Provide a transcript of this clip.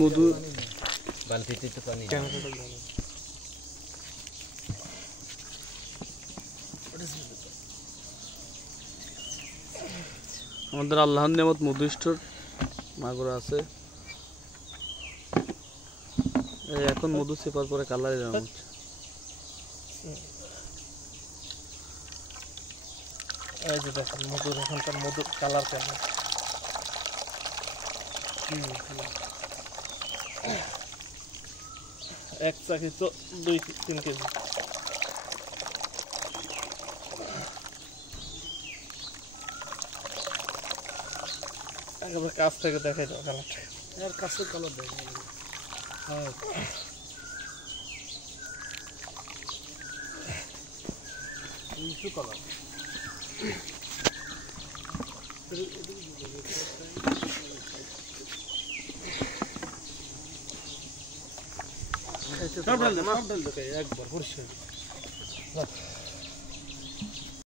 মধু বালতিতে তো পানি আমাদের আল্লাহর নিয়ামত মধু স্টোর মাগুরা আছে। এখন মধু চেপার পরে কালারে যাওয়া হচ্ছে। এই যে দেখেন মধুর এখানকার মধুর কালার কেমন। এক চাকি তো 2-3 কেজি। একেবারে কাছ থেকে দেখাই দাও কালারটা। এর কাছে কালার দেখে হ্যাঁ ইস্যু কালার সব ডাল একবার পরিষ্কার